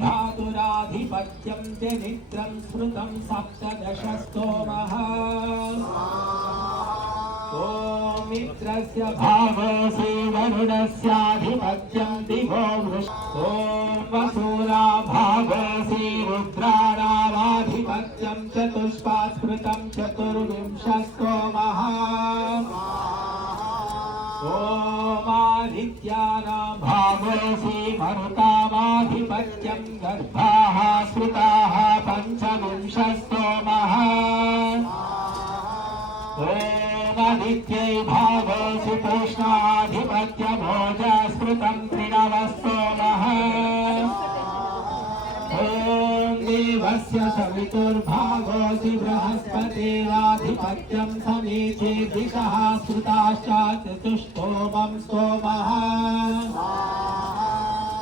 धातुराधिपत्यं च नित्रं स्मृतं सप्तदशस्तोमः ॐ मित्रस्य भावसि वरुणस्याधिपत्यं दिवो ॐ वसूला भावसि रुद्राणामाधिपत्यं चतुष्पात् स्मृतं चतुर्विंशस्तोमः ओमादित्यानां भावसि मरुतामाधिपत्यं गर्भाः स्मृताः पञ्चविंशस्तोमः ओमादित्यै भावसि पूष्णाधिपत्यमोज स्मृतं त्रिणवस्तोमः ॐ देवस्य सवितुर्भागोऽसि बृहस्पतिराधिपत्यं समीचे दिशः श्रुताश्च चतुष्टोमं स्तोमः।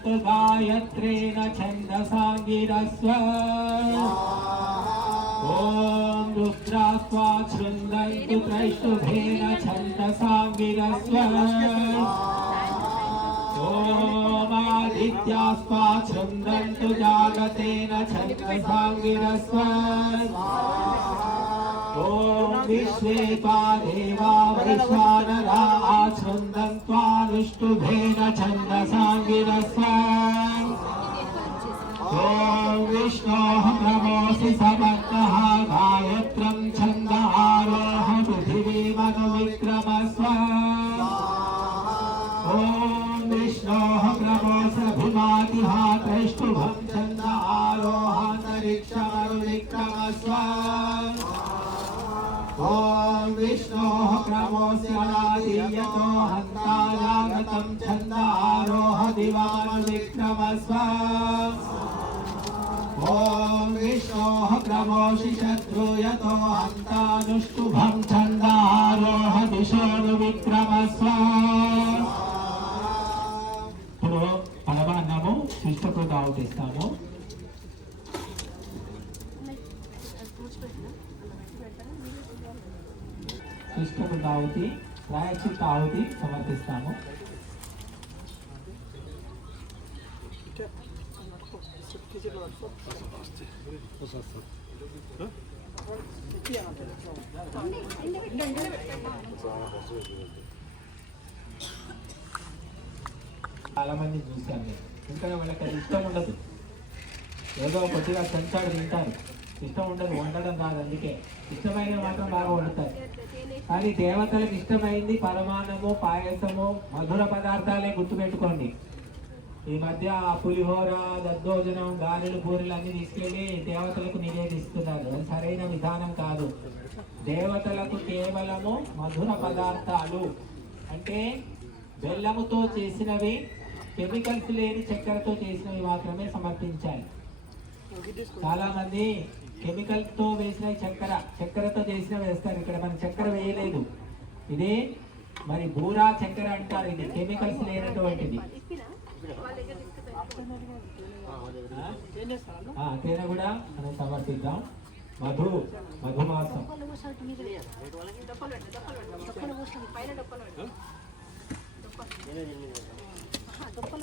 छृन्दन्तु गायत्रेण छन्दसाङ्गिरस्व ॐ रुद्रास्त्वा छृन्दन्तु त्रैष्टुभेन छन्दसाङ्गिरस्व ओमादित्यास्वा छन्दन्तु जागतेन छन्दसाङ्गिरस्व ॐ विश्वे त्वा देवा वैश्वानरा आछन्दन्त्वानुष्टुभेन छन्दसाङ्गिरस्व ॐ विष्णोः नमोऽसि समर्थः गायत्रं छन्द आरोह पृथिवीमनुविक्रमस्व ॐ विष्णोः क्रमोऽसभिमातिः त्रैष्टुभं छन्द आरोहान्तरिक्षमनुविक्रमस्व ॐ विष्णोः क्रमोऽस्यादीयतो हन्तायागतं छन्द आरोह दिवानुविक्रमस्व ॐ विष्णोः क्रमोषि शत्रुयतो हन्तानुष्टुभं छन्द आरोह दिशोनुविक्रमस्व ఇప్పుడు పరమాన్నము శిష్టకృత ఆవుతిస్తాము శిష్టకృత తాగుతి ప్రాయశ్చిత్త ఆవుతి సమర్పిస్తాము. చాలా మంది చూశాను ఇంకా వాళ్ళకి అది ఇష్టం ఉండదు. ఏదో కొద్దిగా చెంచాడు తింటారు. ఇష్టం ఉండదు వండడం కాదు అందుకే. ఇష్టమైన మాత్రం బాగా వండుతారు. కానీ దేవతలకు ఇష్టమైంది పరమాన్నము పాయసము మధుర పదార్థాలే గుర్తుపెట్టుకోండి. ఈ మధ్య పులిహోర దద్దోజనం గారెలు పూరీలు అన్ని తీసుకెళ్ళి దేవతలకు నివేదిస్తున్నారు. అది సరైన విధానం కాదు. దేవతలకు కేవలము మధుర పదార్థాలు అంటే బెల్లముతో చేసినవి కెమికల్స్ లేని చక్కెరతో చేసినవి మాత్రమే సమర్పించాలి. చాలా మంది కెమికల్తో వేసిన చక్కెర చక్కెరతో చేసిన వేస్తారు. ఇక్కడ మనం చక్కెర వేయలేదు. ఇది మరి బూరా చక్కెర అంటారు. ఇది కెమికల్స్ లేనటువంటిది. తేనె కూడా మనం సమర్పిద్దాం మధు మధుమాసం